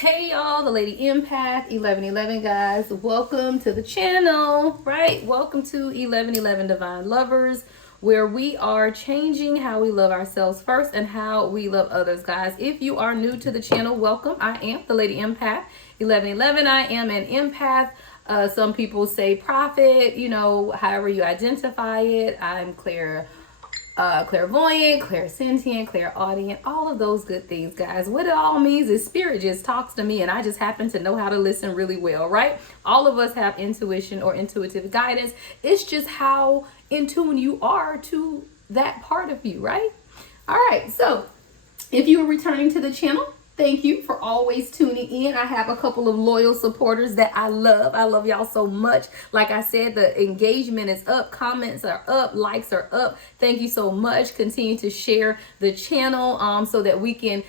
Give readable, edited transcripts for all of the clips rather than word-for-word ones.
Hey y'all, the Lady Empath 1111 guys. Welcome to the channel, right? Welcome to 1111 Divine Lovers, where we are changing how we love ourselves first and how we love others, guys. If you are new to the channel, welcome. I am the Lady Empath 1111. I am an empath. Some people say prophet, however you identify it. I'm clairvoyant, clairsentient, clairaudient, all of those good things, guys. What it all means is spirit just talks to me and I just happen to know how to listen really well, right? All of us have intuition or intuitive guidance. It's just how in tune you are to that part of you, right? All right, so if you are returning to the channel, thank you for always tuning in. I have a couple of loyal supporters that I love. I love y'all so much. Like I said, the engagement is up, comments are up, likes are up. Thank you so much. Continue to share the channel so that we can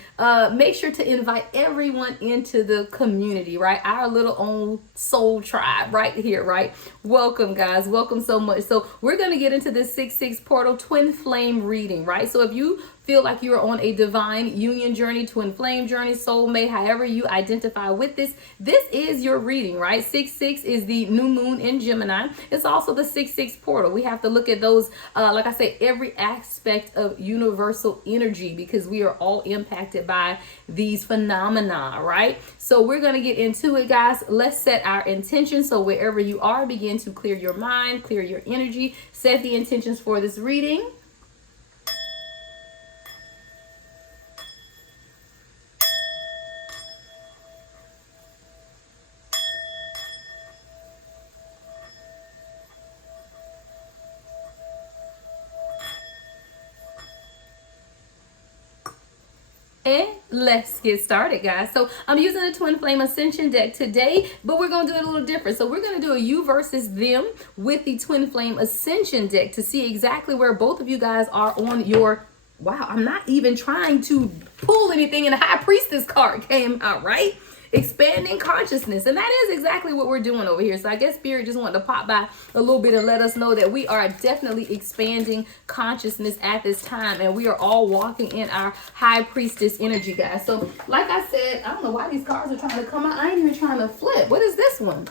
make sure to invite everyone into the community, right? Our little own soul tribe right here, right? Welcome, guys. Welcome so much. So we're going to get into this 6/6 portal twin flame reading, right? So if you feel like you're on a divine union journey, twin flame journey, soulmate, however you identify with this is your reading, right? 6/6 is the new moon in Gemini. It's also the 6/6 portal. We have to look at those, like I said, every aspect of universal energy because we are all impacted by these phenomena, right? So we're going to get into it, guys. Let's set our intention. So wherever you are, begin to clear your mind, clear your energy, set the intentions for this reading. And let's get started, guys. So I'm using the Twin Flame Ascension deck today, but we're going to do it a little different. So we're going to do a you versus them with the Twin Flame Ascension deck to see exactly where both of you guys are on your... Wow, I'm not even trying to pull anything, and the High Priestess card came out, right? Expanding consciousness, and that is exactly what we're doing over here. So I guess spirit just wanted to pop by a little bit and let us know that we are definitely expanding consciousness at this time, and we are all walking in our High Priestess energy, guys. So like I said, I don't know why these cards are trying to come out. I ain't even trying to flip. What is this one?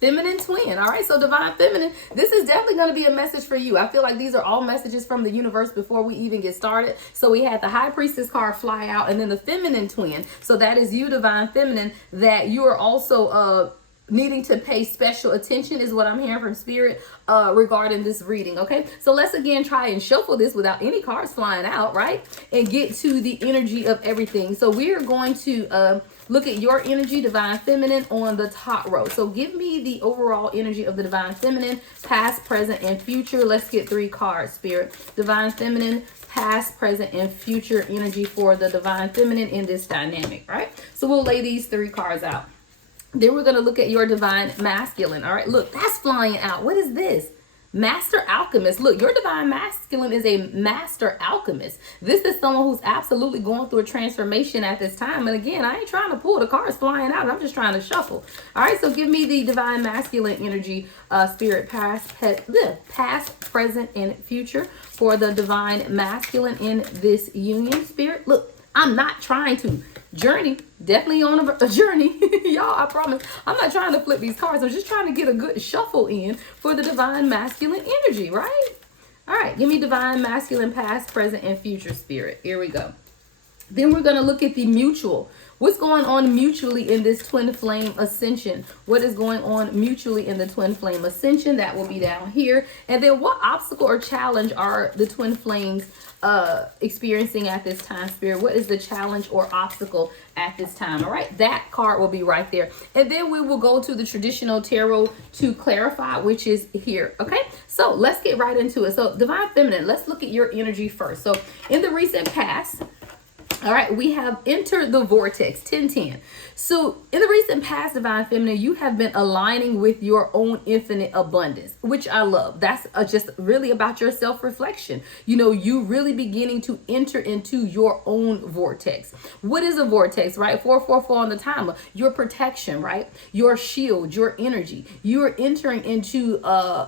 Feminine twin. All right, so divine feminine, this is definitely going to be a message for you. I feel like these are all messages from the universe before we even get started. So we had the High Priestess card fly out, and then the feminine twin. So that is you, divine feminine, that you are also needing to pay special attention is what I'm hearing from spirit regarding this reading. Okay, so let's again try and shuffle this without any cards flying out, right? And get to the energy of everything. So we are going to look at your energy, divine feminine, on the top row. So give me the overall energy of the divine feminine, past, present, and future. Let's get 3 cards, spirit. Divine feminine, past, present, and future energy for the divine feminine in this dynamic, right? So we'll lay these 3 cards out. Then we're going to look at your divine masculine. All right, look, that's flying out. What is this? Master alchemist. Look, your divine masculine is a master alchemist. This is someone who's absolutely going through a transformation at this time. And again, I ain't trying to pull the cards flying out. I'm just trying to shuffle. All right, so give me the divine masculine energy, spirit, past, present, and future for the divine masculine in this union, spirit. Look, I'm not trying to journey, definitely on a journey. Y'all, I promise. I'm not trying to flip these cards. I'm just trying to get a good shuffle in for the divine masculine energy, right? All right, give me divine masculine, past, present, and future, spirit. Here we go. Then we're going to look at the mutual. What's going on mutually in this twin flame ascension? What is going on mutually in the twin flame ascension? That will be down here. And then what obstacle or challenge are the twin flames experiencing at this time, spirit? What is the challenge or obstacle at this time? All right, that card will be right there. And then we will go to the traditional tarot to clarify, which is here. Okay, so let's get right into it. So divine feminine, let's look at your energy first. So in the recent past, all right, we have entered the vortex, 1010. So in the recent past, divine feminine, you have been aligning with your own infinite abundance, which I love. That's just really about your self-reflection. You really beginning to enter into your own vortex. What is a vortex, right? 444 on the timer. Your protection, right? Your shield, your energy. You're entering into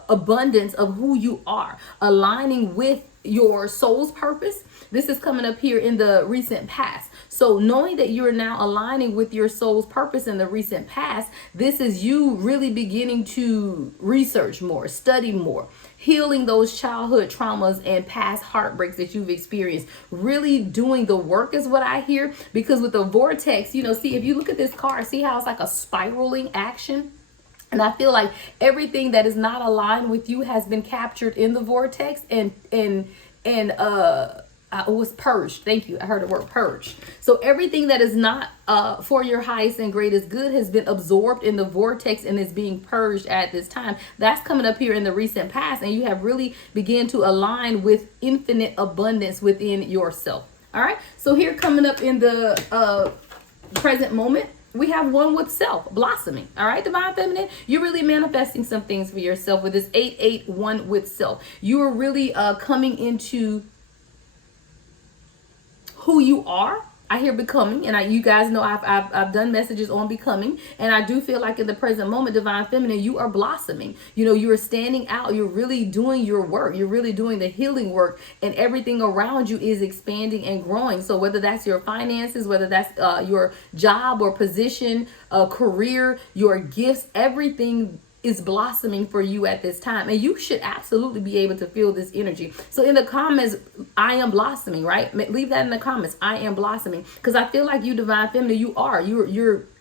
abundance of who you are, aligning with your soul's purpose, This is coming up here in the recent past. So knowing that you're now aligning with your soul's purpose in the recent past, this is you really beginning to research more, study more, healing those childhood traumas and past heartbreaks that you've experienced. Really doing the work is what I hear, because with the vortex, you know, see, if you look at this card, see how it's like a spiraling action? And I feel like everything that is not aligned with you has been captured in the vortex and it was purged. Thank you. I heard the word purged. So everything that is not for your highest and greatest good has been absorbed in the vortex and is being purged at this time. That's coming up here in the recent past, and you have really begun to align with infinite abundance within yourself. All right. So here coming up in the present moment, we have one with self blossoming. All right, divine feminine, you're really manifesting some things for yourself with this 881 with self. You are really coming into who you are. I hear becoming, and you guys know I've done messages on becoming, and I do feel like in the present moment, divine feminine, you are blossoming. You know, you are standing out. You're really doing your work. You're really doing the healing work, and everything around you is expanding and growing. So whether that's your finances, whether that's your job or position, career, your gifts, everything is blossoming for you at this time, and you should absolutely be able to feel this energy. So in the comments, I am blossoming, right? Leave that in the comments. I am blossoming, because I feel like you, divine feminine,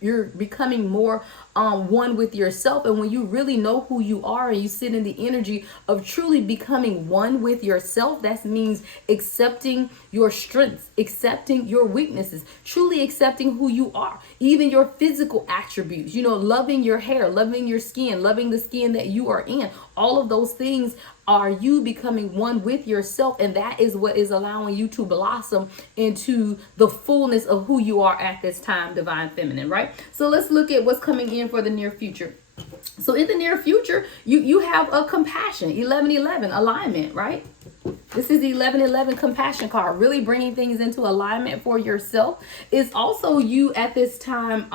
you're becoming more one with yourself. And when you really know who you are and you sit in the energy of truly becoming one with yourself, that means accepting your strengths, accepting your weaknesses, truly accepting who you are, even your physical attributes, you know, loving your hair, loving your skin, loving the skin that you are in. All of those things are you becoming one with yourself, and that is what is allowing you to blossom into the fullness of who you are at this time, divine feminine, right? So let's look at what's coming in for the near future. So in the near future, you have a compassion, 1111 alignment, right? This is the 1111 compassion card, really bringing things into alignment for yourself. It's also you at this time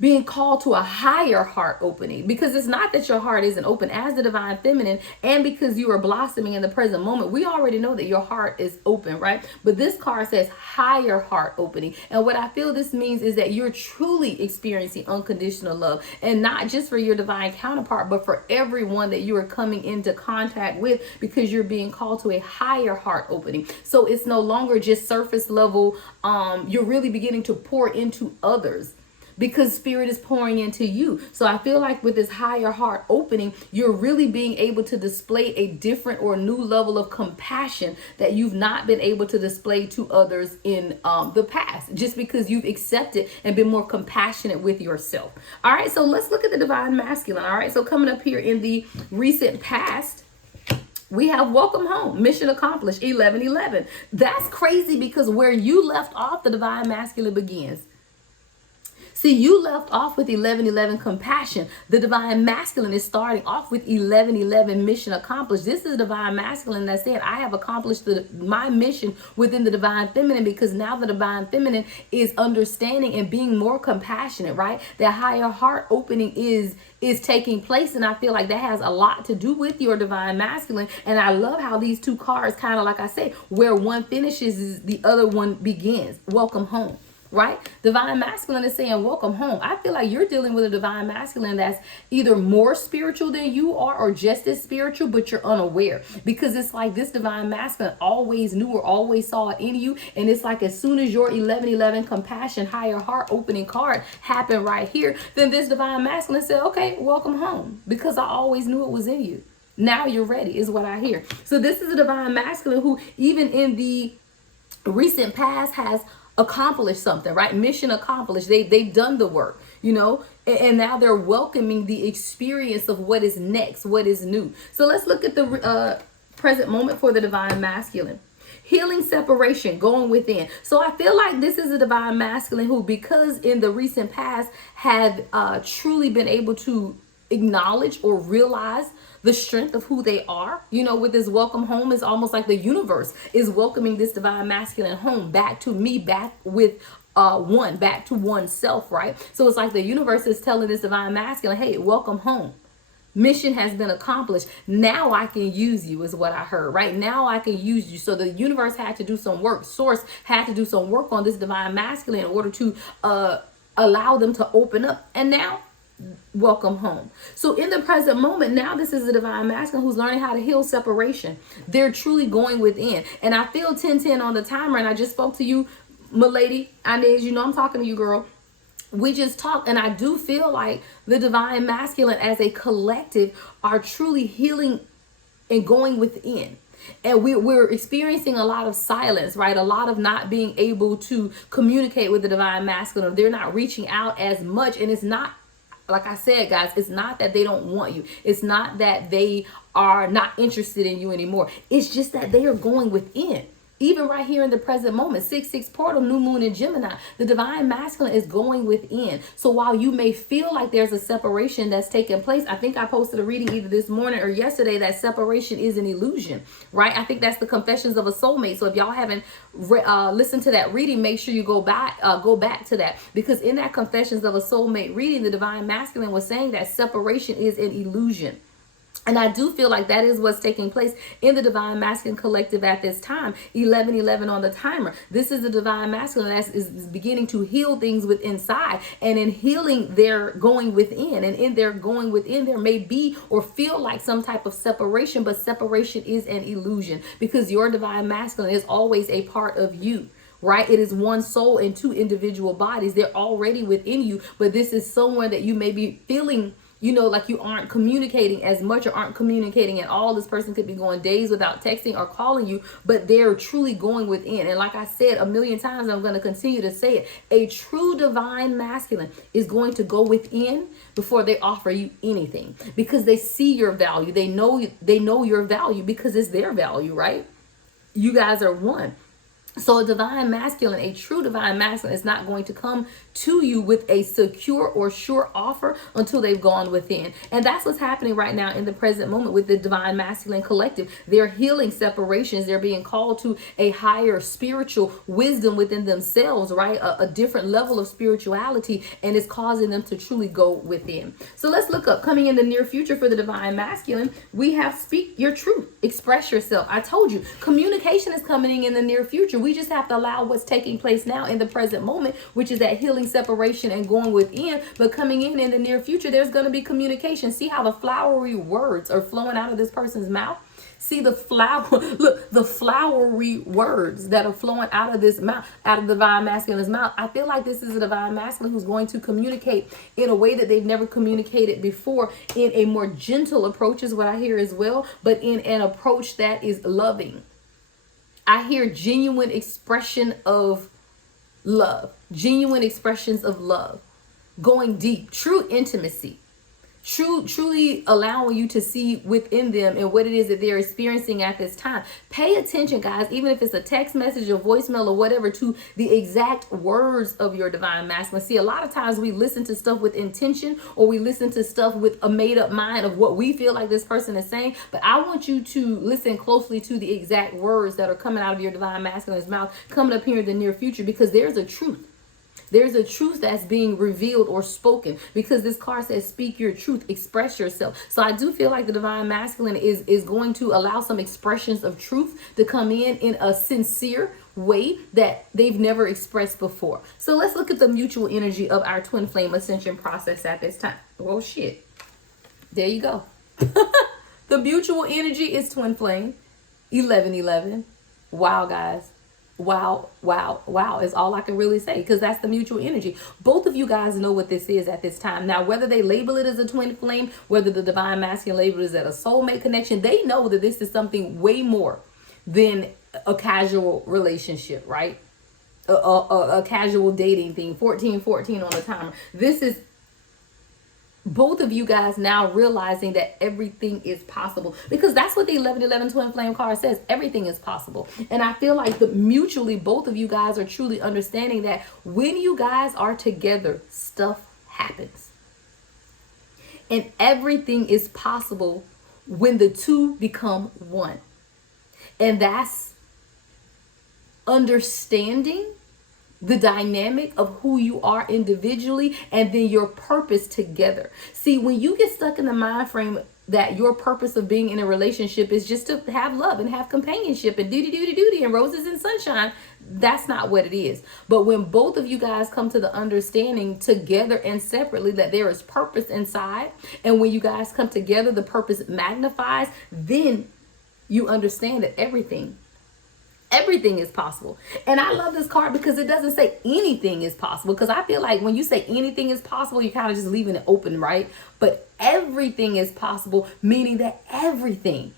being called to a higher heart opening, because it's not that your heart isn't open as the divine feminine, and because you are blossoming in the present moment, we already know that your heart is open, right? But this card says higher heart opening, and what I feel this means is that you're truly experiencing unconditional love, and not just for your divine counterpart, but for everyone that you are coming into contact with, because you're being called to a higher heart opening. So it's no longer just surface level. You're really beginning to pour into others, because spirit is pouring into you. So I feel like with this higher heart opening, you're really being able to display a different or new level of compassion that you've not been able to display to others in the past, just because you've accepted and been more compassionate with yourself. All right, so let's look at the divine masculine. All right, so coming up here in the recent past, we have welcome home, mission accomplished, 1111. That's crazy, because where you left off, the divine masculine begins. See, you left off with 1111 compassion. The divine masculine is starting off with 1111 mission accomplished. This is divine masculine that said, I have accomplished my mission within the divine feminine, because now the divine feminine is understanding and being more compassionate, right? That higher heart opening is taking place, and I feel like that has a lot to do with your divine masculine. And I love how these two cards, kind of like I say, where one finishes is the other one begins. Welcome home. Right? Divine masculine is saying, welcome home. I feel like you're dealing with a divine masculine that's either more spiritual than you are, or just as spiritual, but you're unaware, because it's like this divine masculine always knew or always saw it in you. And it's like as soon as your 1111 compassion, higher heart opening card happened right here, then this divine masculine said, okay, welcome home, because I always knew it was in you. Now you're ready, is what I hear. So this is a divine masculine who, even in the recent past, has accomplished something, right? Mission accomplished. They've done the work, you know, and now they're welcoming the experience of what is next, what is new. So let's look at the present moment for the divine masculine. Healing separation, going within. So I feel like this is a divine masculine who, because in the recent past, have truly been able to acknowledge or realize the strength of who they are. You know, with this welcome home, is almost like the universe is welcoming this divine masculine home back to me, back with back to oneself, right? So it's like the universe is telling this divine masculine, hey, welcome home. Mission has been accomplished. Now I can use you is what I heard. Right now I can use you. So the universe had to do some work. Source had to do some work on this divine masculine in order to allow them to open up. And now, welcome home. So in the present moment, now this is a divine masculine who's learning how to heal separation. They're truly going within. And I feel 1010 on the timer. And I just spoke to you, my lady. Inez, you know I'm talking to you, girl. We just talked, and I do feel like the divine masculine as a collective are truly healing and going within. And we're experiencing a lot of silence, right? A lot of not being able to communicate with the divine masculine. They're not reaching out as much. And it's not, like I said, guys, it's not that they don't want you. It's not that they are not interested in you anymore. It's just that they are going within. Even right here in the present moment, 6-6 portal, new moon in Gemini, the divine masculine is going within. So while you may feel like there's a separation that's taking place, I think I posted a reading either this morning or yesterday that separation is an illusion, right? I think that's the Confessions of a Soulmate. So if y'all haven't listened to that reading, make sure you go back to that, because in that Confessions of a Soulmate reading, the divine masculine was saying that separation is an illusion. And I do feel like that is what's taking place in the divine masculine collective at this time. 11:11 on the timer. This is the divine masculine that is beginning to heal things within inside. And in healing, they're going within. And in their going within, there may be or feel like some type of separation. But separation is an illusion, because your divine masculine is always a part of you. Right? It is one soul in two individual bodies. They're already within you. But this is someone that you may be feeling, you know, like you aren't communicating as much or aren't communicating at all. This person could be going days without texting or calling you, but they're truly going within. And like I said a million times, I'm going to continue to say it. A true divine masculine is going to go within before they offer you anything, because they see your value. They know your value because it's their value, right? You guys are one. So a divine masculine, a true divine masculine, is not going to come to you with a secure or sure offer until they've gone within. And that's what's happening right now in the present moment with the divine masculine collective. They're healing separations. They're being called to a higher spiritual wisdom within themselves, right? A different level of spirituality, and it's causing them to truly go within. So let's look up coming in the near future for the divine masculine. We have speak your truth, express yourself. I told you, communication is coming in the near future. We just have to allow what's taking place now in the present moment, which is that healing separation and going within. But coming in the near future, there's going to be communication. See how the flowery words are flowing out of this person's mouth? See the flowery words that are flowing out of this mouth, out of the divine masculine's mouth. I feel like this is a divine masculine who's going to communicate in a way that they've never communicated before, in a more gentle approach is what I hear as well, but in an approach that is loving. I hear genuine expression of love, genuine expressions of love, going deep, true intimacy, truly allowing you to see within them and what it is that they're experiencing at this time. Pay attention, guys, even if it's a text message or voicemail or whatever, to the exact words of your divine masculine. See, a lot of times we listen to stuff with intention, or we listen to stuff with a made up mind of what we feel like this person is saying. But I want you to listen closely to the exact words that are coming out of your divine masculine's mouth coming up here in the near future, because there's a truth. There's a truth that's being revealed or spoken, because this card says speak your truth, express yourself. So I do feel like the divine masculine is going to allow some expressions of truth to come in a sincere way that they've never expressed before. So let's look at the mutual energy of our twin flame ascension process at this time. Oh shit. There you go. The mutual energy is twin flame. 11:11. Wow, guys. Wow is all I can really say, because that's the mutual energy. Both of you guys know what this is at this time. Now, whether they label it as a twin flame, whether the divine masculine label it as a soulmate connection, they know that this is something way more than a casual relationship, right? A casual dating thing. 14:14 on the timer. This is both of you guys now realizing that everything is possible, because that's what the 11:11 twin flame card says. Everything is possible. And I feel like mutually both of you guys are truly understanding that when you guys are together, stuff happens. And everything is possible when the two become one. And that's understanding the dynamic of who you are individually and then your purpose together. See, when you get stuck in the mind frame that your purpose of being in a relationship is just to have love and have companionship and duty and roses and sunshine, that's not what it is. But when both of you guys come to the understanding together and separately that there is purpose inside, and when you guys come together, the purpose magnifies, then you understand that everything is possible. And I love this card because it doesn't say anything is possible, because I feel like when you say anything is possible, you're kind of just leaving it open, right? But everything is possible, meaning that everything,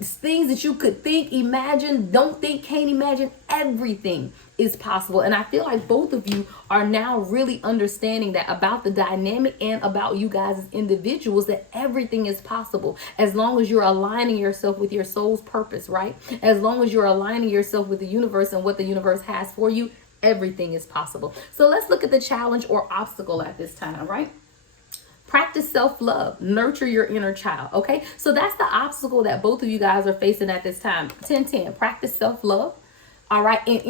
things that you could think, imagine, don't think, can't imagine, everything is possible. And I feel like both of you are now really understanding that about the dynamic and about you guys as individuals, that everything is possible as long as you're aligning yourself with your soul's purpose, right? As long as you're aligning yourself with the universe and what the universe has for you, everything is possible. So let's look at the challenge or obstacle at this time, right? Practice self-love, nurture your inner child. Okay, so that's the obstacle that both of you guys are facing at this time. 10-10, practice self-love. All right, and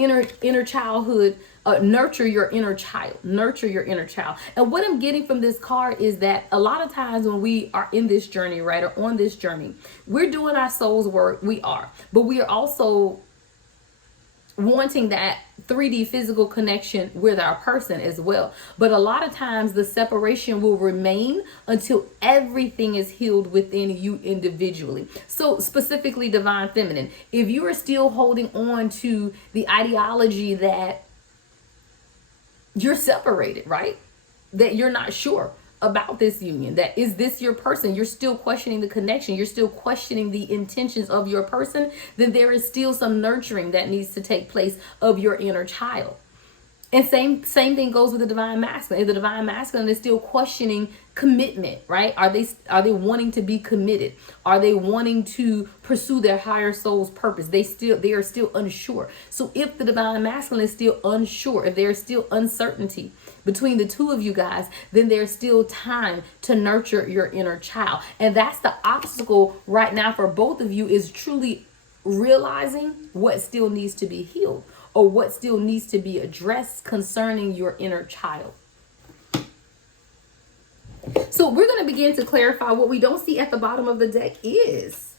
inner childhood, nurture your inner child. Nurture your inner child. And what I'm getting from this card is that a lot of times when we are in this journey, right, or on this journey, we're doing our soul's work. We are, but we are also wanting that 3D physical connection with our person as well. But a lot of times the separation will remain until everything is healed within you individually. So specifically, divine feminine, if you are still holding on to the ideology that you're separated, right? That you're not sure about this union, that is this your person, you're still questioning the connection, you're still questioning the intentions of your person, then there is still some nurturing that needs to take place of your inner child. And same thing goes with the divine masculine. If the divine masculine is still questioning commitment, right? Are they wanting to be committed? Are they wanting to pursue their higher soul's purpose? They are still unsure. So if the divine masculine is still unsure, if there's still uncertainty between the two of you guys, then there's still time to nurture your inner child. And that's the obstacle right now for both of you, is truly realizing what still needs to be healed, or what still needs to be addressed concerning your inner child. So we're going to begin to clarify. What we don't see at the bottom of the deck is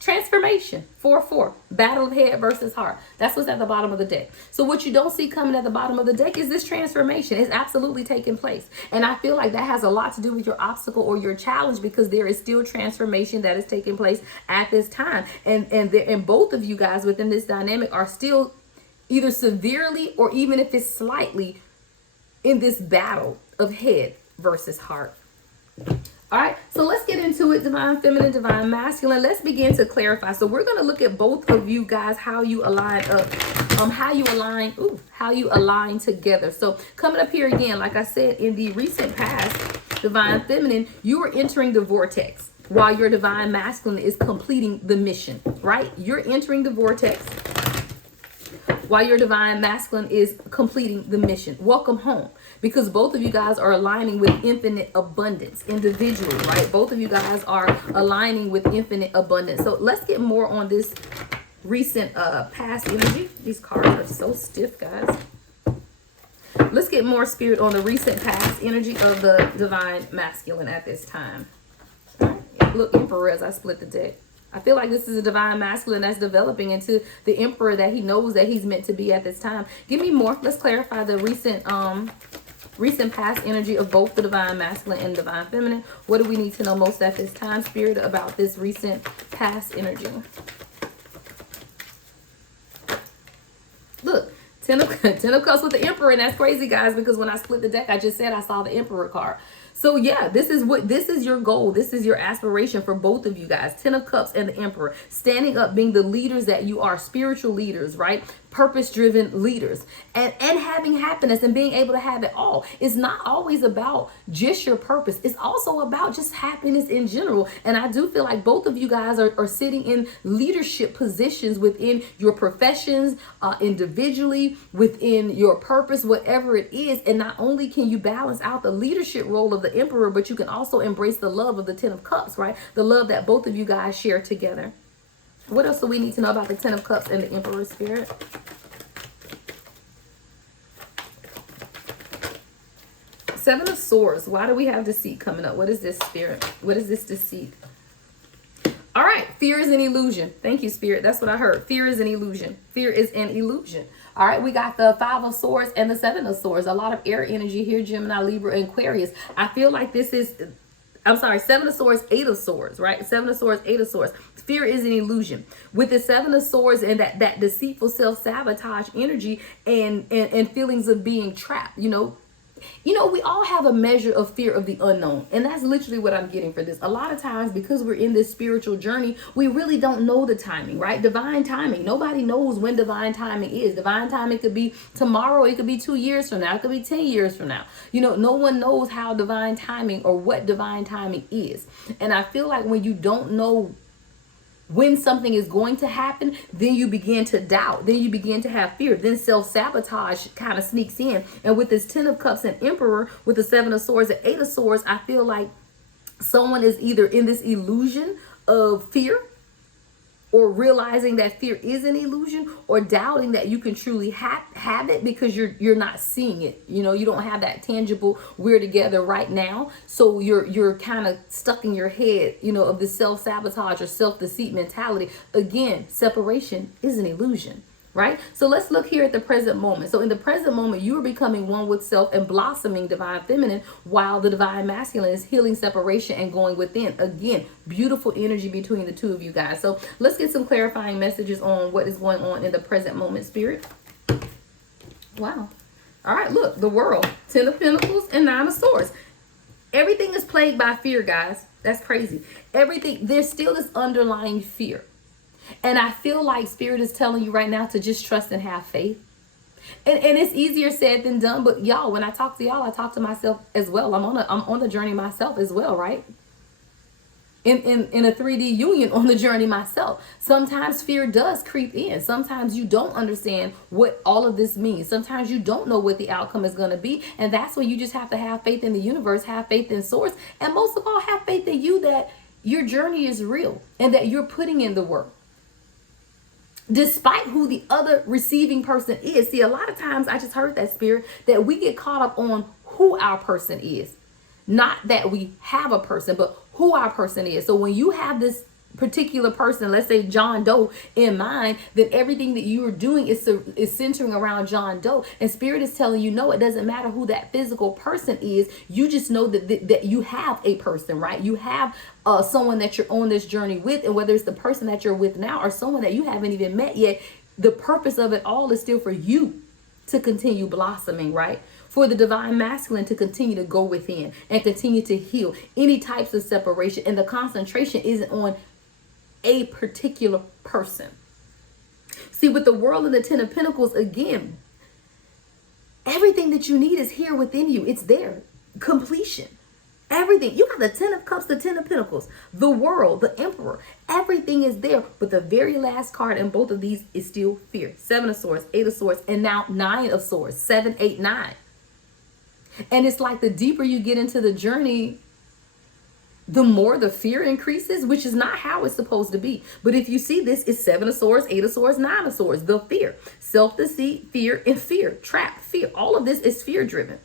transformation. 4-4, battle of head versus heart. That's what's at the bottom of the deck. So what you don't see coming at the bottom of the deck is this transformation. It's absolutely taking place. And I feel like that has a lot to do with your obstacle or your challenge, because there is still transformation that is taking place at this time. And both of you guys within this dynamic are still either severely or even if it's slightly in this battle of head versus heart. All right, so let's get into it. Divine feminine, divine masculine. Let's begin to clarify. So we're going to look at both of you guys, how you align up, how you align together. So coming up here again, like I said, in the recent past, divine feminine, you are entering the vortex while your divine masculine is completing the mission, right? You're entering the vortex while your divine masculine is completing the mission. Welcome home, because both of you guys are aligning with infinite abundance individually, right? Both of you guys are aligning with infinite abundance. So let's get more on this recent past energy. These cards are so stiff, guys. Let's get more spirit on the recent past energy of the divine masculine at this time. All right. Look, Emperor, as I split the deck. I feel like this is a divine masculine that's developing into the emperor that he knows that he's meant to be at this time. Give me more. Let's clarify the recent past energy of both the divine masculine and divine feminine. What do we need to know most at this time, spirit, about this recent past energy? Look, Ten of Cups with the Emperor, and that's crazy, guys, because when I split the deck, I just said I saw the Emperor card. So yeah, this is your goal. This is your aspiration for both of you guys. 10 of Cups and the Emperor. Standing up, being the leaders that you are, spiritual leaders, right? Purpose-driven leaders. And having happiness and being able to have it all. It's not always about just your purpose. It's also about just happiness in general. And I do feel like both of you guys are sitting in leadership positions within your professions, individually, within your purpose, whatever it is. And not only can you balance out the leadership role of the Emperor, but you can also embrace the love of the 10 of Cups, right? The love that both of you guys share together. What else do we need to know about the 10 of Cups and the Emperor, spirit? Seven of Swords. Why do we have deceit coming up? What is this, Spirit? What is this deceit? All right. Fear is an illusion. Thank you, Spirit. That's what I heard. Fear is an illusion. Fear is an illusion. All right. We got the Five of Swords and the Seven of Swords. A lot of air energy here, Gemini, Libra, and Aquarius. I feel like this is... I'm sorry, Seven of Swords, Eight of Swords, right? Seven of Swords, Eight of Swords. Fear is an illusion. With the Seven of Swords and that deceitful self-sabotage energy and feelings of being trapped, you know, we all have a measure of fear of the unknown. And that's literally what I'm getting for this. A lot of times, because we're in this spiritual journey, we really don't know the timing, right? Divine timing. Nobody knows when divine timing is. Divine timing could be tomorrow. It could be 2 years from now. It could be 10 years from now. You know, no one knows how divine timing or what divine timing is. And I feel like when you don't know when something is going to happen, then you begin to doubt. Then you begin to have fear. Then self-sabotage kind of sneaks in. And with this Ten of Cups and Emperor, with the Seven of Swords and Eight of Swords, I feel like someone is either in this illusion of fear, or realizing that fear is an illusion, or doubting that you can truly have it because you're not seeing it. You know, you don't have that tangible we're together right now. So you're kind of stuck in your head, you know, of the self-sabotage or self-deceit mentality. Again, separation is an illusion. Right? So let's look here at the present moment. So in the present moment, you are becoming one with self and blossoming divine feminine, while the divine masculine is healing separation and going within. Again, beautiful energy between the two of you guys. So let's get some clarifying messages on what is going on in the present moment, Spirit. Wow. All right, look, the World, Ten of Pentacles and Nine of Swords. Everything is plagued by fear, guys. That's crazy. Everything, there's still this underlying fear. And I feel like Spirit is telling you right now to just trust and have faith. And it's easier said than done. But y'all, when I talk to y'all, I talk to myself as well. I'm on the journey myself as well, right? In a 3D union on the journey myself. Sometimes fear does creep in. Sometimes you don't understand what all of this means. Sometimes you don't know what the outcome is going to be. And that's when you just have to have faith in the universe, have faith in Source. And most of all, have faith in you that your journey is real and that you're putting in the work. Despite who the other receiving person is. See, a lot of times I just heard that, Spirit, that we get caught up on who our person is. Not that we have a person, but who our person is. So when you have this particular person, let's say John Doe, in mind, then everything that you are doing is centering around John Doe. And Spirit is telling you, no, it doesn't matter who that physical person is. You just know that you have a person, right? You have someone that you're on this journey with, and whether it's the person that you're with now or someone that you haven't even met yet, the purpose of it all is still for you to continue blossoming, right? For the divine masculine to continue to go within and continue to heal any types of separation. And the concentration isn't on a particular person. See, with the World and the Ten of Pentacles, again, everything that you need is here within you. It's there. Completion. Everything. You got the Ten of Cups, the Ten of Pentacles, the World, the Emperor. Everything is there. But the very last card in both of these is still fear. Seven of Swords, Eight of Swords, and now Nine of Swords. 7, 8, 9. And it's like the deeper you get into the journey, the more the fear increases, which is not how it's supposed to be. But if you see this, it's Seven of Swords, Eight of Swords, Nine of Swords, the fear, self-deceit, fear, and fear, trap, fear. All of this is fear driven.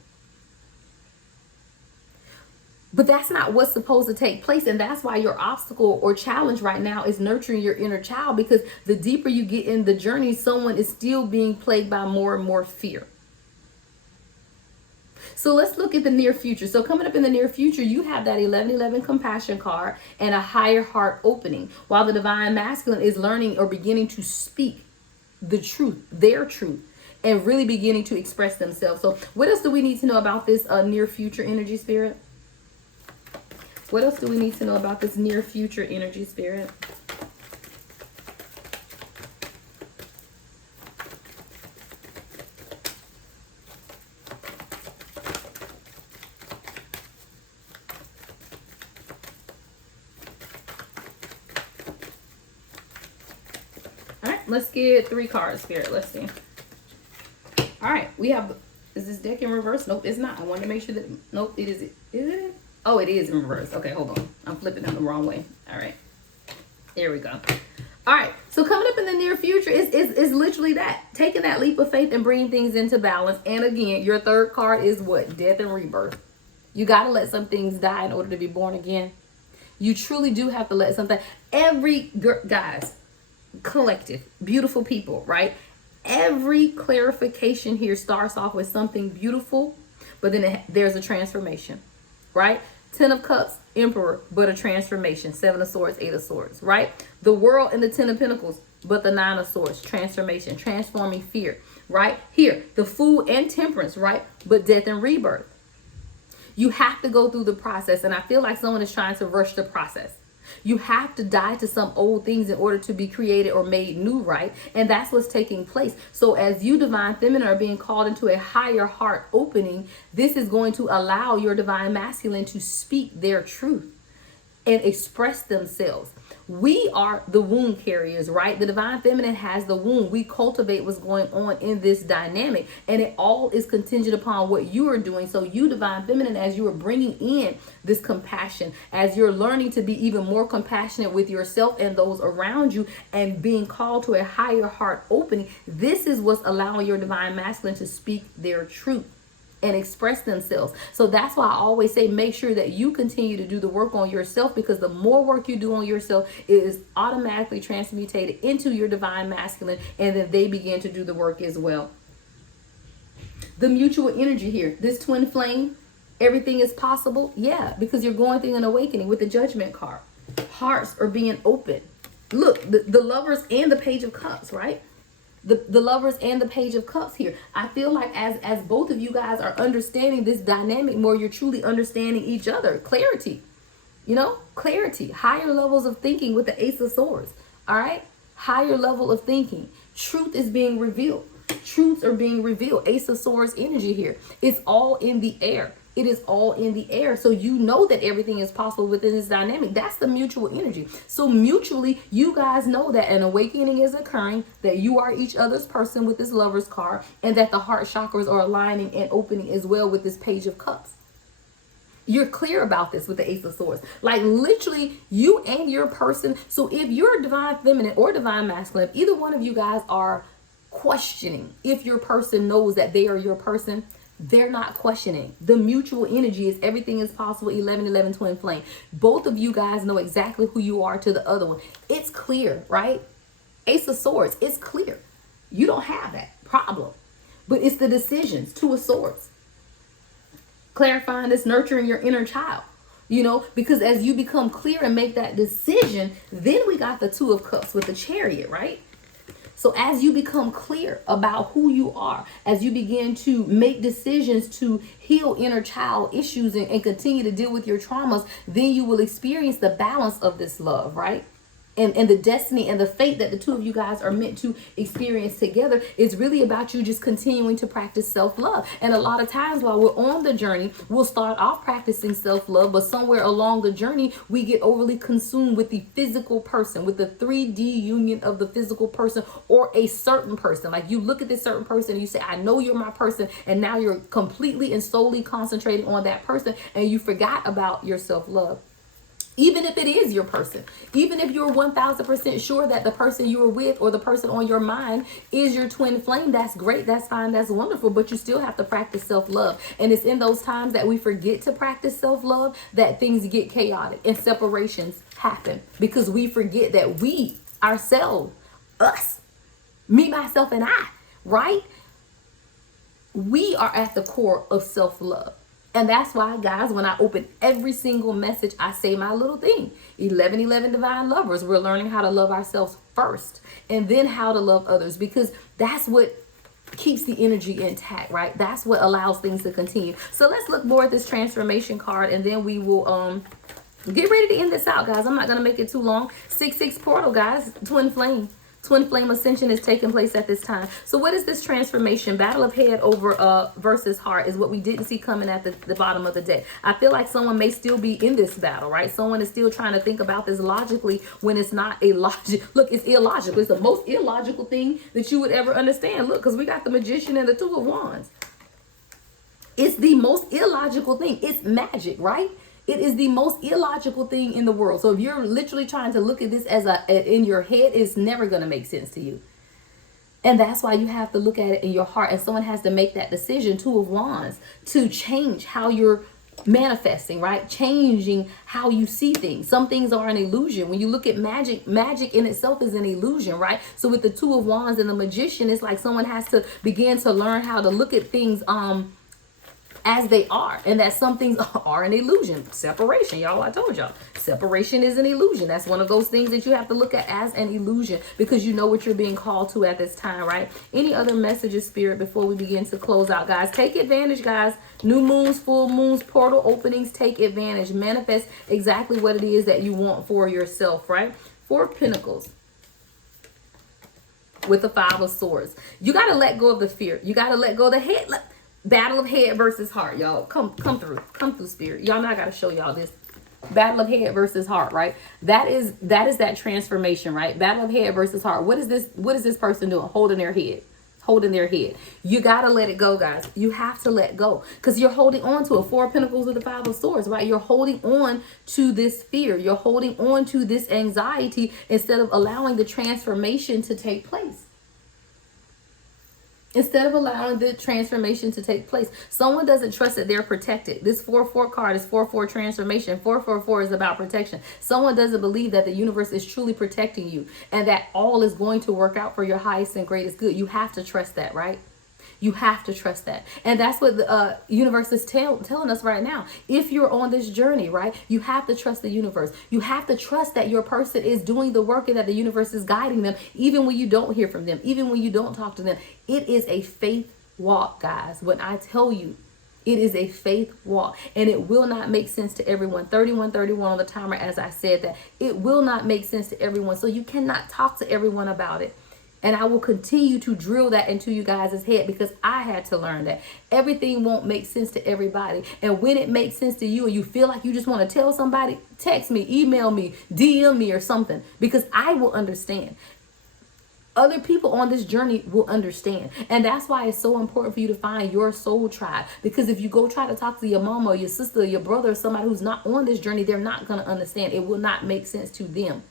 But that's not what's supposed to take place. And that's why your obstacle or challenge right now is nurturing your inner child, because the deeper you get in the journey, someone is still being plagued by more and more fear. So let's look at the near future. So coming up in the near future, you have that 1111 compassion card and a higher heart opening, while the divine masculine is learning or beginning to speak the truth, their truth, and really beginning to express themselves. So what else do we need to know about this near future energy, Spirit? What else do we need to know about this near future energy, Spirit? Let's get 3 cards, Spirit. Let's see. All right, we have, is this deck in reverse? Nope, it's not. I wanted to make sure that, nope, it is. Is it? Oh, it is in reverse. Okay, hold on. I'm flipping them the wrong way. All right, here we go. All right, so coming up in the near future is literally that. Taking that leap of faith and bringing things into balance. And again, your third card is what? Death and rebirth. You got to let some things die in order to be born again. You truly do have to let something. Guys, collective, beautiful people, right? Every clarification here starts off with something beautiful, but then there's a transformation, right? 10 of Cups, Emperor, but a transformation. 7 of Swords, 8 of Swords, right? The World and the 10 of Pentacles, but the 9 of Swords, transformation, transforming fear, right? Here, the Fool and Temperance, right? But death and rebirth. You have to go through the process, and I feel like someone is trying to rush the process. You have to die to some old things in order to be created or made new, right? And that's what's taking place. So as you, divine feminine, are being called into a higher heart opening, this is going to allow your divine masculine to speak their truth and express themselves. We are the womb carriers, right? The divine feminine has the womb. We cultivate what's going on in this dynamic, and it all is contingent upon what you are doing. So you, divine feminine, as you are bringing in this compassion, as you're learning to be even more compassionate with yourself and those around you, and being called to a higher heart opening, this is what's allowing your divine masculine to speak their truth and express themselves. So that's why I always say, make sure that you continue to do the work on yourself, because the more work you do on yourself, it is automatically transmutated into your divine masculine, and then they begin to do the work as well. The mutual energy here, this twin flame, everything is possible. Yeah, because you're going through an awakening with the Judgment card. Hearts are being open. Look, the Lovers and the Page of Cups, right? The Lovers and the Page of Cups here. I feel like as both of you guys are understanding this dynamic more, you're truly understanding each other. Clarity, clarity, higher levels of thinking with the Ace of Swords. All right, higher level of thinking. Truth is being revealed. Truths are being revealed. Ace of Swords energy here. It's all in the air. It is all in the air. So you know that everything is possible within this dynamic. That's the mutual energy. So mutually, you guys know that an awakening is occurring, that you are each other's person with this Lover's card, and that the heart chakras are aligning and opening as well with this Page of Cups. You're clear about this with the Ace of Swords. Like literally, you and your person. So if you're divine feminine or divine masculine, if either one of you guys are questioning if your person knows that they are your person, they're not questioning. The mutual energy is everything is possible. 11-11 twin flame. Both of you guys know exactly who you are to the other one. It's clear, right? Ace of Swords, it's clear. You don't have that problem. But it's the decisions. 2 of Swords. Clarifying this, nurturing your inner child. Because as you become clear and make that decision, then we got the 2 of Cups with the Chariot, right? So as you become clear about who you are, as you begin to make decisions to heal inner child issues and continue to deal with your traumas, then you will experience the balance of this love, right? And the destiny and the fate that the 2 of you guys are meant to experience together is really about you just continuing to practice self-love. And a lot of times while we're on the journey, we'll start off practicing self-love, but somewhere along the journey, we get overly consumed with the physical person, with the 3D union of the physical person or a certain person. Like you look at this certain person and you say, I know you're my person. And now you're completely and solely concentrating on that person, and you forgot about your self-love. Even if it is your person, even if you're 1000% sure that the person you are with or the person on your mind is your twin flame, that's great, that's fine, that's wonderful, but you still have to practice self-love. And it's in those times that we forget to practice self-love that things get chaotic and separations happen, because we forget that we, ourselves, us, me, myself, and I, right? We are at the core of self-love. And that's why, guys, when I open every single message, I say my little thing. 11-11 divine lovers. We're learning how to love ourselves first and then how to love others, because that's what keeps the energy intact, right? That's what allows things to continue. So let's look more at this transformation card, and then we will get ready to end this out, guys. I'm not going to make it too long. 6-6 portal, guys. Twin flame. Twin flame ascension is taking place at this time. So what is this transformation? Battle of head over versus heart is what we didn't see coming at the bottom of the deck. I feel like someone may still be in this battle, right? Someone is still trying to think about this logically when it's not a logic. Look, it's illogical. It's the most illogical thing that you would ever understand. Look, because we got the Magician and the 2 of Wands. It's the most illogical thing. It's magic, right? It is the most illogical thing in the world. So if you're literally trying to look at this as in your head, it's never going to make sense to you. And that's why you have to look at it in your heart, and someone has to make that decision, 2 of Wands, to change how you're manifesting, right? Changing how you see things. Some things are an illusion. When you look at magic, magic in itself is an illusion, right? So with the Two of Wands and the Magician, it's like someone has to begin to learn how to look at things as they are, and that some things are an illusion. Separation, y'all, I told y'all, separation is an illusion. That's one of those things that you have to look at as an illusion, because you know what you're being called to at this time, right? Any other messages, Spirit, before we begin to close out, guys? Take advantage, guys. New moons, full moons, portal openings, take advantage. Manifest exactly what it is that you want for yourself, right? Four of Pentacles with the Five of Swords. You got to let go of the fear. You got to let go of the head. Battle of head versus heart, y'all. Come through, Spirit. Y'all know I gotta show y'all this. Battle of head versus heart, right? That is that transformation, right? Battle of head versus heart. What is this person doing? Holding their head. Holding their head. You gotta let it go, guys. You have to let go, because you're holding on to it. Four of Pentacles with the Five of Swords, right? You're holding on to this fear. You're holding on to this anxiety instead of allowing the transformation to take place. Instead of allowing the transformation to take place. Someone doesn't trust that they're protected. This 4-4 card is 4-4 transformation. 4-4-4 is about protection. Someone doesn't believe that the universe is truly protecting you and that all is going to work out for your highest and greatest good. You have to trust that, right? You have to trust that. And that's what the universe is telling us right now. If you're on this journey, right, you have to trust the universe. You have to trust that your person is doing the work and that the universe is guiding them, even when you don't hear from them, even when you don't talk to them. It is a faith walk, guys. When I tell you, it is a faith walk, and it will not make sense to everyone. 3131 on the timer, as I said that. It will not make sense to everyone. So you cannot talk to everyone about it. And I will continue to drill that into you guys' head, because I had to learn that everything won't make sense to everybody. And when it makes sense to you and you feel like you just want to tell somebody, text me, email me, DM me or something, because I will understand. Other people on this journey will understand. And that's why it's so important for you to find your soul tribe. Because if you go try to talk to your mama or your sister or your brother or somebody who's not on this journey, they're not going to understand. It will not make sense to them.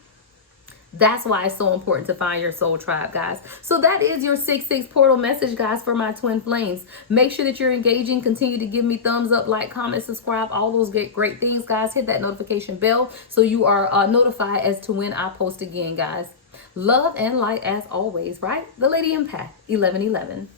That's why it's so important to find your soul tribe, guys. So that is your 6-6 portal message, guys, for my twin flames. Make sure that you're engaging. Continue to give me thumbs up, like, comment, subscribe, all those great things, guys. Hit that notification bell so you are notified as to when I post again, guys. Love and light as always, right? The Lady Empath, 1111.